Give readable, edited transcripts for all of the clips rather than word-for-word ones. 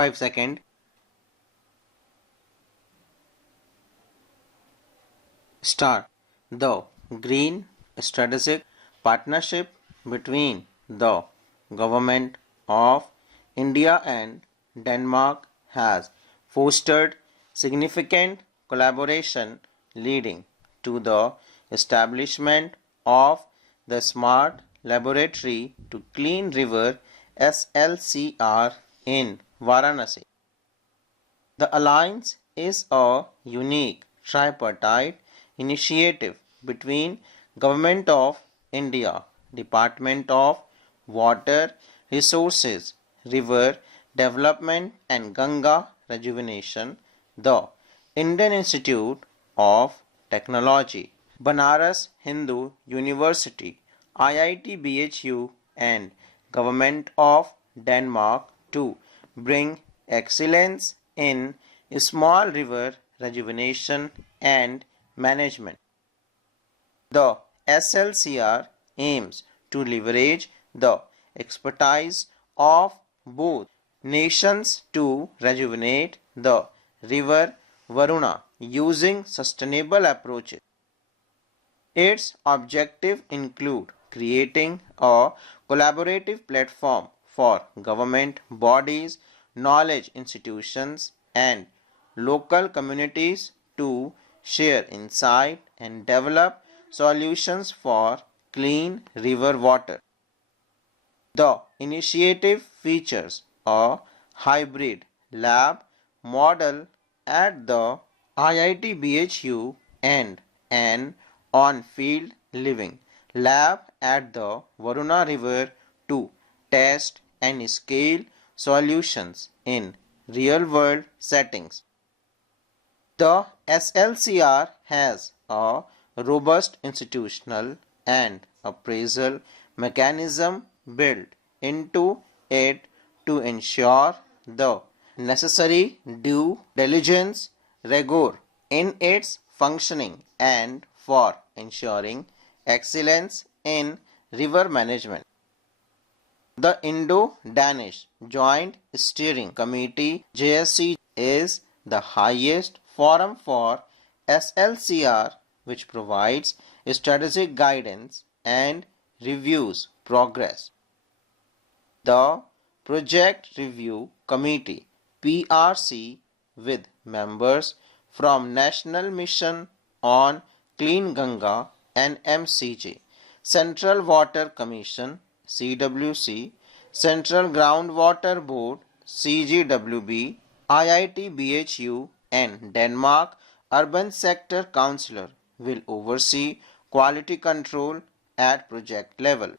5 seconds. Start. The Green Strategic Partnership between the Government of India and Denmark has fostered significant collaboration leading to the establishment of the Smart Laboratory to Clean River SLCR in Varanasi. The alliance is a unique tripartite initiative between Government of India, Department of Water Resources, River Development and Ganga Rejuvenation, the Indian Institute of Technology, Banaras Hindu University, IIT BHU and Government of Denmark to bring excellence in small river rejuvenation and management. The SLCR aims to leverage the expertise of both nations to rejuvenate the river Varuna using sustainable approaches. Its objectives include creating a collaborative platform for government bodies, knowledge institutions, and local communities to share insight and develop solutions for clean river water. The initiative features a hybrid lab model at the IIT BHU and an on-field living lab at the Varuna River to test and scale solutions in real-world settings. The SLCR has a robust institutional and appraisal mechanism built into it to ensure the necessary due diligence rigor in its functioning and for ensuring excellence in river management. The Indo-Danish Joint Steering Committee JSC is the highest forum for SLCR, which provides strategic guidance and reviews progress. The Project Review Committee PRC with members from National Mission on Clean Ganga and MCG, Central Water Commission CWC, Central Groundwater Board CGWB, IIT BHU and Denmark Urban Sector Councillor will oversee quality control at project level.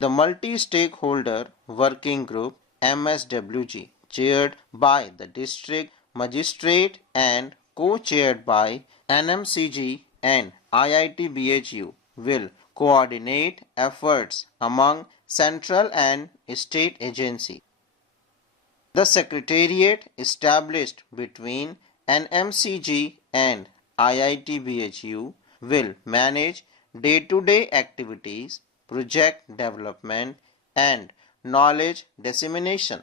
The Multi-Stakeholder Working Group MSWG, chaired by the District Magistrate and co-chaired by NMCG and IIT BHU, will coordinate efforts among central and state agencies. The secretariat established between NMCG and IIT BHU will manage day-to-day activities, project development and knowledge dissemination.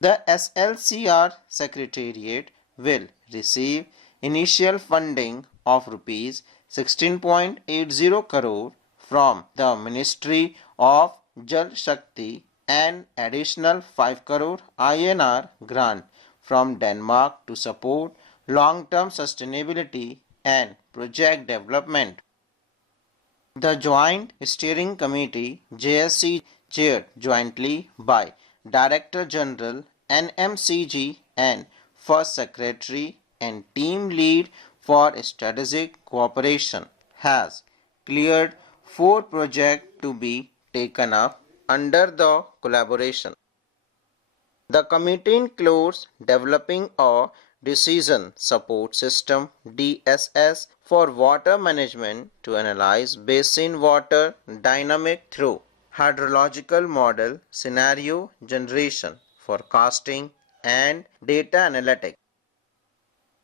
The SLCR Secretariat will receive initial funding of Rs 16.80 crore from the Ministry of Jal Shakti and additional 5 crore INR grant from Denmark to support long-term sustainability and project development. The Joint Steering Committee JSC, chaired jointly by Director General NMCG and First Secretary and Team Lead for Strategic Cooperation, has cleared 4 projects to be taken up under the collaboration. The committee includes developing a decision support system DSS for water management to analyze basin water dynamic through hydrological model scenario generation, forecasting and data analytics.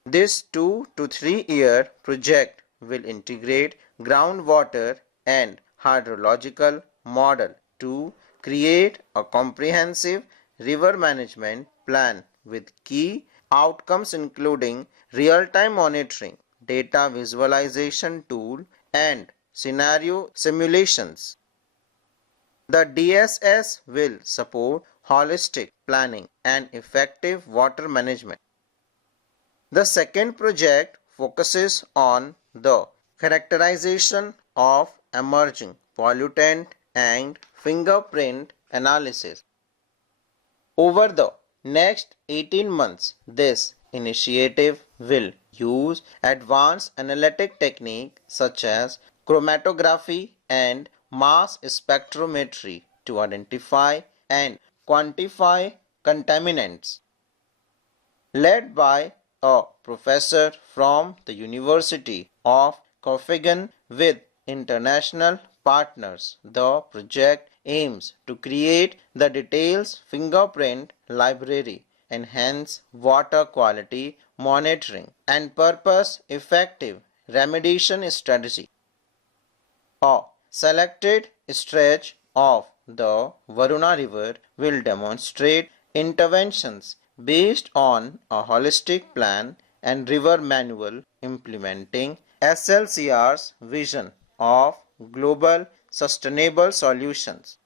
This 2 to 3 year project will integrate groundwater and hydrological model to create a comprehensive river management plan with key outcomes including real-time monitoring, data visualization tool, and scenario simulations. The DSS will support holistic planning and effective water management. The second project focuses on the characterization of emerging pollutant and fingerprint analysis. Over the next 18 months, this initiative will use advanced analytic techniques such as chromatography and mass spectrometry to identify and quantify contaminants. Led by a professor from the University of Copenhagen with international partners. The project aims to create the details fingerprint library, enhance water quality monitoring, and purpose effective remediation strategy. A selected stretch of the Varuna River will demonstrate interventions based on a holistic plan and river manual implementing SLCR's vision of global sustainable solutions.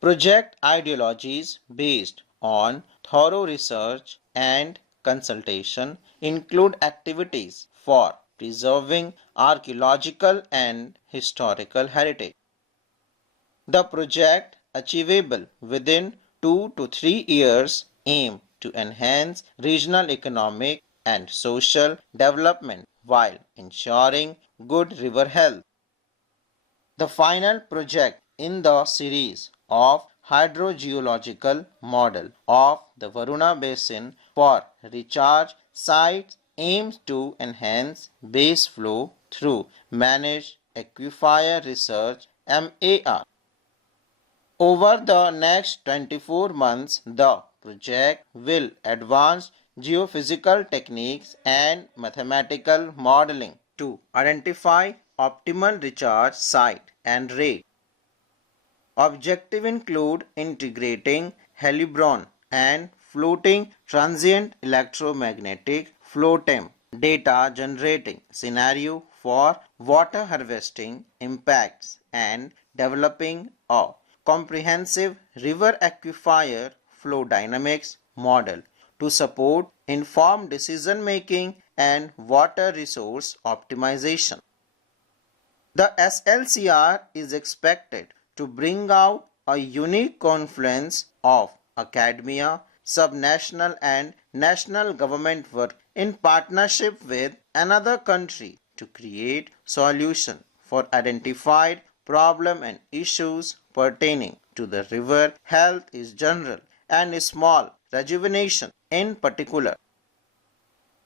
Project ideologies based on thorough research and consultation include activities for preserving archaeological and historical heritage. The project, achievable within 2 to 3 years, aim to enhance regional economic and social development while ensuring good river health. The final project in the series of hydrogeological model of the Varuna Basin for recharge sites aims to enhance base flow through managed aquifer research MAR. Over the next 24 months, the project will advance geophysical techniques and mathematical modeling to identify optimal recharge site and rate. Objectives include integrating Helibron and floating transient electromagnetic floatem data generating scenario for water harvesting impacts and developing a comprehensive river aquifer flow dynamics model to support informed decision making and water resource optimization. The SLCR is expected to bring out a unique confluence of academia, subnational and national government work in partnership with another country to create solutions for identified problems and issues pertaining to the river health is general and small rejuvenation in particular.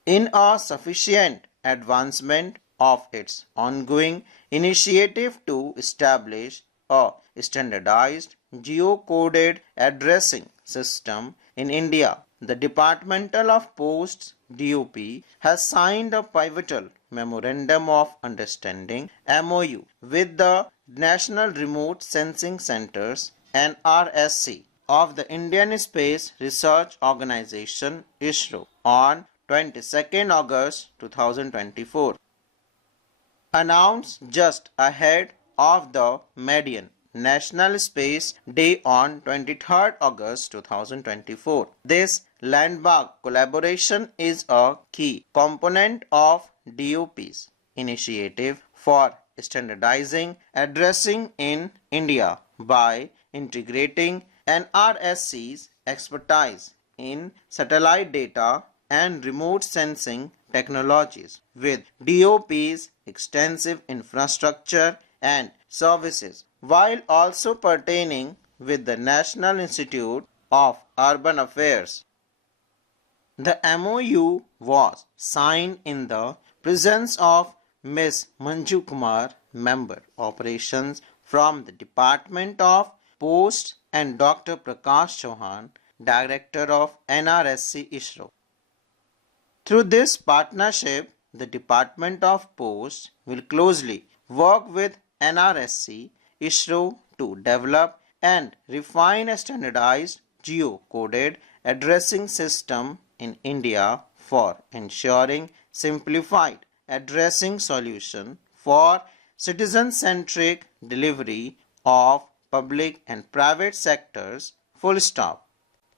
In a sufficient advancement of its ongoing initiative to establish a standardized geocoded addressing system in India, the Department of Posts DOP has signed a pivotal Memorandum of Understanding MOU with the National Remote Sensing Centers NRSC of the Indian Space Research Organization ISRO on 22nd August 2024. Announced just ahead of the median National Space Day on 23rd August 2024. This landmark collaboration is a key component of DOP's initiative for standardizing addressing in India by integrating NRSC's expertise in satellite data and remote sensing technologies with DOP's extensive infrastructure and services, while also pertaining with the National Institute of Urban Affairs. The MOU was signed in the presence of Ms. Manju Kumar, Member Operations from the Department of Posts, and Dr. Prakash Chauhan, Director of NRSC ISRO. Through this partnership, the Department of Posts will closely work with NRSC ISRO to develop and refine a standardized geo-coded addressing system in India for ensuring simplified addressing solution for citizen-centric delivery of public and private sectors. Full stop.